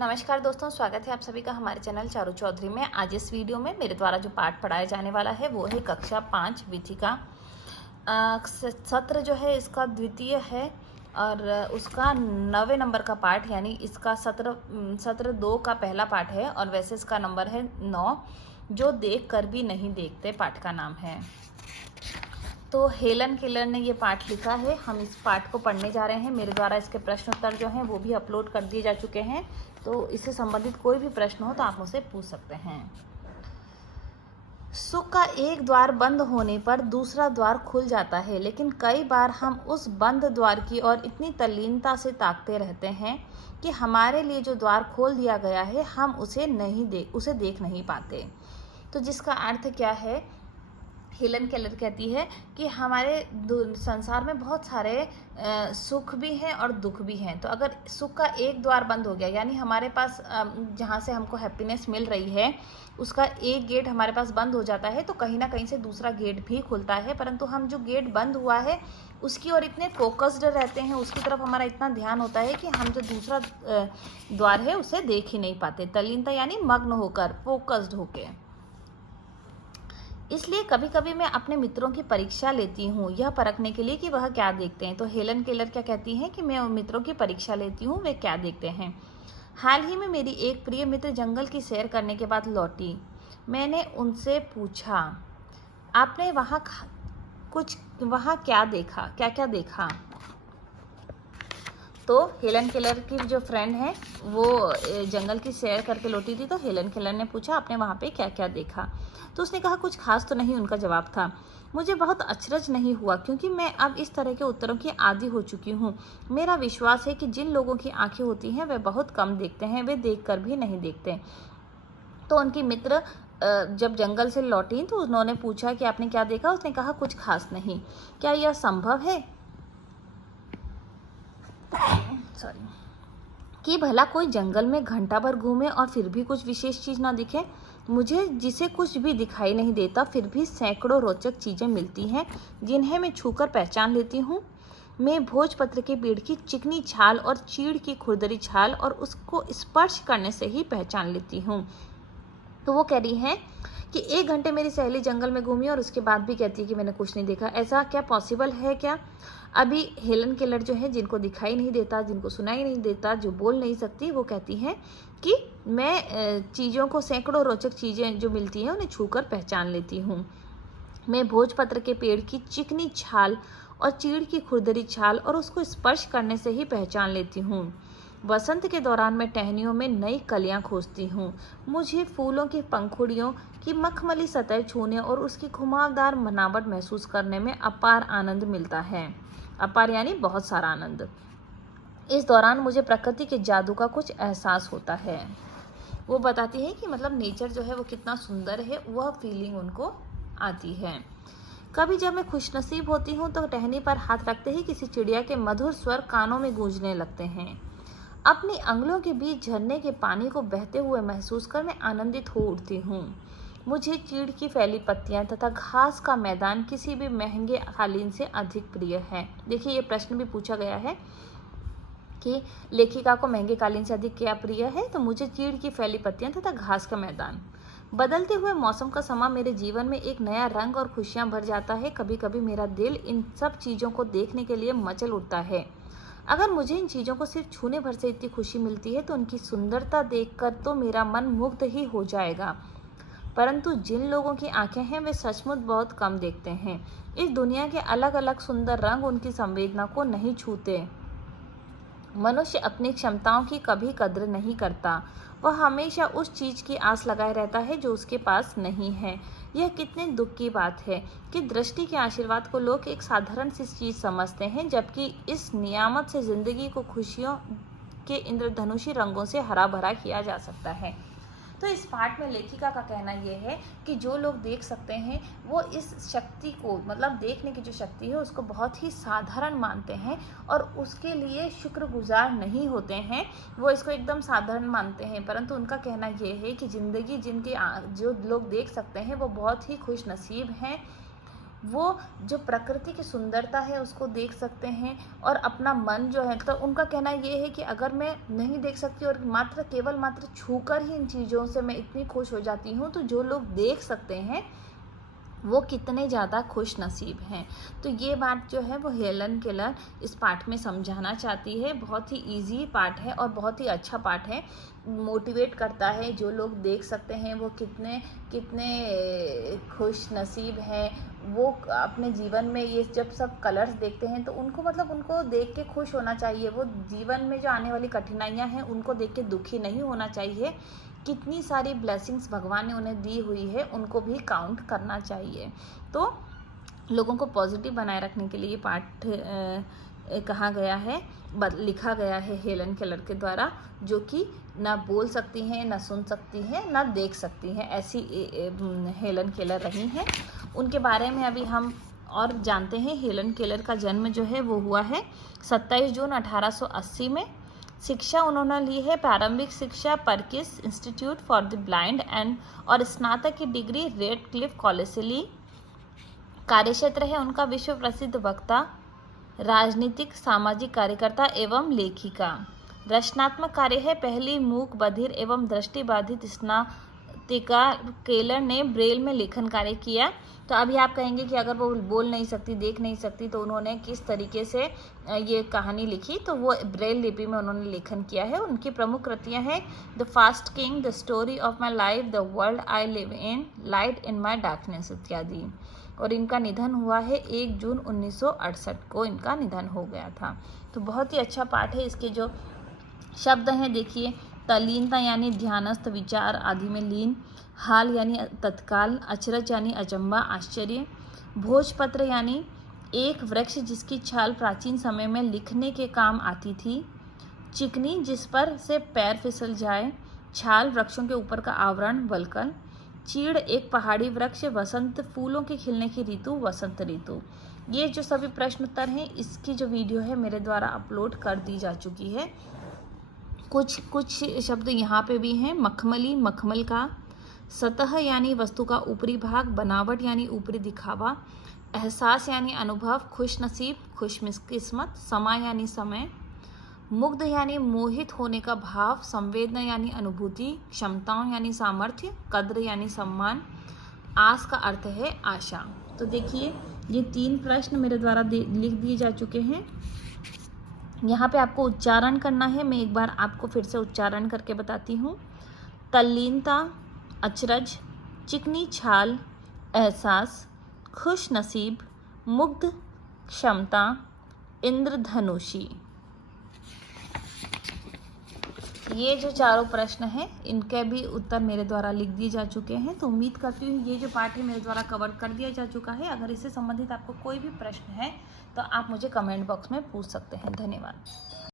नमस्कार दोस्तों, स्वागत है आप सभी का हमारे चैनल चारू चौधरी में। आज इस वीडियो में मेरे द्वारा जो पाठ पढ़ाया जाने वाला है वो है कक्षा 5 विधि का सत्र जो है इसका द्वितीय है और उसका 9वें नंबर का पाठ, यानी इसका सत्र 2 का पहला पाठ है और वैसे इसका नंबर है 9, जो देख कर भी नहीं देखते पाठ का नाम है। तो हेलन केलर ने ये पाठ लिखा है। हम इस पाठ को पढ़ने जा रहे हैं। मेरे द्वारा इसके प्रश्न उत्तर जो हैं वो भी अपलोड कर दिए जा चुके हैं, तो इससे संबंधित कोई भी प्रश्न हो तो आप मुझसे पूछ सकते हैं। सुख का एक द्वार बंद होने पर दूसरा द्वार खुल जाता है, लेकिन कई बार हम उस बंद द्वार की ओर इतनी तल्लीनता से ताकते रहते हैं कि हमारे लिए जो द्वार खोल दिया गया है हम उसे देख नहीं पाते। तो जिसका अर्थ क्या है, हेलन केलर कहती है कि हमारे संसार में बहुत सारे सुख भी हैं और दुख भी हैं। तो अगर सुख का एक द्वार बंद हो गया, यानी हमारे पास जहाँ से हमको हैप्पीनेस मिल रही है उसका एक गेट हमारे पास बंद हो जाता है, तो कहीं ना कहीं से दूसरा गेट भी खुलता है। परंतु हम जो गेट बंद हुआ है उसकी ओर इतने फोकस्ड रहते हैं, उसकी तरफ हमारा इतना ध्यान होता है कि हम जो दूसरा द्वार है उसे देख ही नहीं पाते। तल्लीनता यानी मग्न होकर, फोकस्ड होकर। इसलिए कभी कभी मैं अपने मित्रों की परीक्षा लेती हूँ, यह परखने के लिए कि वह क्या देखते हैं। तो हेलन केलर क्या कहती हैं कि मैं मित्रों की परीक्षा लेती हूँ, वे क्या देखते हैं। हाल ही में मेरी एक प्रिय मित्र जंगल की सैर करने के बाद लौटी। मैंने उनसे पूछा, आपने वहाँ क्या क्या देखा। तो हेलन केलर की जो फ्रेंड है वो जंगल की सैर करके लौटी थी, तो हेलन केलर ने पूछा, आपने वहाँ पे क्या क्या देखा। तो उसने कहा, कुछ खास तो नहीं, उनका जवाब था। मुझे बहुत अचरज नहीं हुआ, क्योंकि मैं अब इस तरह के उत्तरों की आदी हो चुकी हूँ। मेरा विश्वास है कि जिन लोगों की आंखें होती हैं वे बहुत कम देखते हैं, वे देखकर भी नहीं देखते। तो उनकी मित्र जब जंगल से लौटी तो उन्होंने पूछा कि आपने क्या देखा। उसने कहा, कुछ खास नहीं। क्या यह संभव है कि भला कोई जंगल में घंटा भर घूमे और फिर भी कुछ विशेष चीज ना दिखे। मुझे जिसे कुछ भी दिखाई नहीं देता फिर भी सैकड़ों रोचक चीजें मिलती हैं, जिन्हें मैं छूकर पहचान लेती हूँ। मैं भोजपत्र के पेड़ की चिकनी छाल और चीड़ की खुरदरी छाल और उसको स्पर्श करने से ही पहचान लेती हूँ। तो वो कह रही है कि 1 घंटे मेरी सहेली जंगल में घूमी और उसके बाद भी कहती है कि मैंने कुछ नहीं देखा। ऐसा क्या पॉसिबल है क्या? अभी हेलन केलर जो है, जिनको दिखाई नहीं देता, जिनको सुनाई नहीं देता, जो बोल नहीं सकती, वो कहती हैं कि मैं चीज़ों को, सैकड़ों रोचक चीज़ें जो मिलती हैं उन्हें छूकर पहचान लेती हूँ। मैं भोजपत्र के पेड़ की चिकनी छाल और चीड़ की खुरदरी छाल और उसको स्पर्श करने से ही पहचान लेती हूँ। वसंत के दौरान मैं टहनियों में नई कलियां खोजती हूँ। मुझे फूलों की पंखुड़ियों की मखमली सतह छूने और उसकी घुमावदार बनावट महसूस करने में अपार आनंद मिलता है। अपार यानी बहुत सारा आनंद। इस दौरान मुझे प्रकृति के जादू का कुछ एहसास होता है। वो बताती है कि मतलब नेचर जो है वो कितना सुंदर है, वह फीलिंग उनको आती है। कभी जब मैं खुशनसीब होती हूँ तो टहनी पर हाथ रखते ही किसी चिड़िया के मधुर स्वर कानों में गूंजने लगते हैं। अपनी अंगुलियों के बीच झरने के पानी को बहते हुए महसूस कर मैं आनंदित हो उठती हूँ। मुझे चीड़ की फैली पत्तियां तथा घास का मैदान किसी भी महंगे कालीन से अधिक प्रिय है। देखिए, ये प्रश्न भी पूछा गया है कि लेखिका को महंगे कालीन से अधिक क्या प्रिय है। तो मुझे चीड़ की फैली पत्तियां तथा घास का मैदान। बदलते हुए मौसम का समा मेरे जीवन में एक नया रंग और खुशियां भर जाता है। कभी कभी मेरा दिल इन सब चीज़ों को देखने के लिए मचल उठता है। अगर मुझे इन चीज़ों को सिर्फ छूने भर से इतनी खुशी मिलती है तो उनकी सुंदरता देखकर तो मेरा मन मुग्ध ही हो जाएगा। परंतु जिन लोगों की आंखें हैं वे सचमुच बहुत कम देखते हैं। इस दुनिया के अलग अलग सुंदर रंग उनकी संवेदना को नहीं छूते। मनुष्य अपनी क्षमताओं की कभी कद्र नहीं करता। वह हमेशा उस चीज की आस लगाए रहता है जो उसके पास नहीं है। यह कितने दुख की बात है कि दृष्टि के आशीर्वाद को लोग एक साधारण सी चीज समझते हैं, जबकि इस नियामत से जिंदगी को खुशियों के इंद्रधनुषी रंगों से हरा भरा किया जा सकता है। तो इस पाठ में लेखिका का कहना यह है कि जो लोग देख सकते हैं वो इस शक्ति को, मतलब देखने की जो शक्ति है उसको बहुत ही साधारण मानते हैं और उसके लिए शुक्रगुजार नहीं होते हैं। वो इसको एकदम साधारण मानते हैं। परंतु उनका कहना यह है कि ज़िंदगी जो लोग देख सकते हैं वो बहुत ही खुश नसीब हैं। वो जो प्रकृति की सुंदरता है उसको देख सकते हैं। और अपना मन जो है, तो उनका कहना ये है कि अगर मैं नहीं देख सकती और केवल मात्र छूकर ही इन चीज़ों से मैं इतनी खुश हो जाती हूँ, तो जो लोग देख सकते हैं वो कितने ज़्यादा खुश नसीब हैं। तो ये बात जो है वो हेलन केलर इस पाठ में समझाना चाहती है। बहुत ही इजी पाठ है और बहुत ही अच्छा पाठ है, मोटिवेट करता है। जो लोग देख सकते हैं वो कितने कितने खुश नसीब हैं। वो अपने जीवन में ये जब सब कलर्स देखते हैं तो उनको उनको देख के खुश होना चाहिए। वो जीवन में जो आने वाली कठिनाइयाँ हैं उनको देख के दुखी नहीं होना चाहिए। कितनी सारी ब्लेसिंग्स भगवान ने उन्हें दी हुई है, उनको भी काउंट करना चाहिए। तो लोगों को पॉजिटिव बनाए रखने के लिए पाठ कहा गया है, लिखा गया है हेलन केलर के द्वारा, जो कि ना बोल सकती हैं, ना सुन सकती हैं, ना देख सकती हैं, ऐसी हेलन केलर रही हैं। उनके बारे में अभी हम और जानते हैं। हेलन केलर का जन्म जो है वो हुआ है 27 जून 1880 में। शिक्षा उन्होंने ली है प्रारंभिक शिक्षा Perkins institute for the blind and और स्नातक की डिग्री रेडक्लिफ कॉलेज से ली। कार्यक्षेत्र है उनका विश्व प्रसिद्ध वक्ता, राजनीतिक सामाजिक कार्यकर्ता एवं लेखिका। रचनात्मक कार्य है पहली मूक बधिर एवं दृष्टिबाधित स्नातिका केलर ने ब्रेल में लेखन कार्य किया। तो अभी आप कहेंगे कि अगर वो बोल नहीं सकती, देख नहीं सकती, तो उन्होंने किस तरीके से ये कहानी लिखी, तो वो ब्रेल लिपि में उन्होंने लेखन किया है। उनकी प्रमुख कृतियाँ हैं the fast king, the story of my life, the world I live in, light in my darkness इत्यादि। और इनका निधन हुआ है 1 जून 1968 को इनका निधन हो गया था। तो बहुत ही अच्छा पाठ है। इसके जो शब्द हैं देखिए, तल्लीनता यानी ध्यानस्थ, विचार आदि में लीन, हाल यानी तत्काल, अचरज यानी अचंबा आश्चर्य, भोजपत्र यानी एक वृक्ष जिसकी छाल प्राचीन समय में लिखने के काम आती थी, चिकनी जिस पर से पैर फिसल जाए, छाल वृक्षों के ऊपर का आवरण वल्कल, चीड़ एक पहाड़ी वृक्ष, वसंत फूलों के खिलने की ऋतु वसंत ऋतु। ये जो सभी प्रश्न उत्तर हैं इसकी जो वीडियो है मेरे द्वारा अपलोड कर दी जा चुकी है। कुछ शब्द यहाँ पे भी हैं। मखमली, मखमल का, सतह यानी वस्तु का ऊपरी भाग, बनावट यानी ऊपरी दिखावा, एहसास यानी अनुभव, खुश नसीब, खुशकिस्मत, समा यानी समय, मुग्ध यानी मोहित होने का भाव, संवेदना यानी अनुभूति, क्षमताओं यानी सामर्थ्य, कद्र यानी सम्मान, आस का अर्थ है आशा। तो देखिए ये 3 प्रश्न मेरे द्वारा लिख दिए जा चुके हैं। यहाँ पे आपको उच्चारण करना है। मैं एक बार आपको फिर से उच्चारण करके बताती हूँ। तल्लीनता, अचरज, चिकनी छाल, एहसास, खुश नसीब, मुग्ध, क्षमता, इंद्रधनुषी। ये जो चारों प्रश्न हैं इनके भी उत्तर मेरे द्वारा लिख दिए जा चुके हैं। तो उम्मीद करती हूँ ये जो पाठ है मेरे द्वारा कवर कर दिया जा चुका है। अगर इससे संबंधित आपको कोई भी प्रश्न है तो आप मुझे कमेंट बॉक्स में पूछ सकते हैं। धन्यवाद।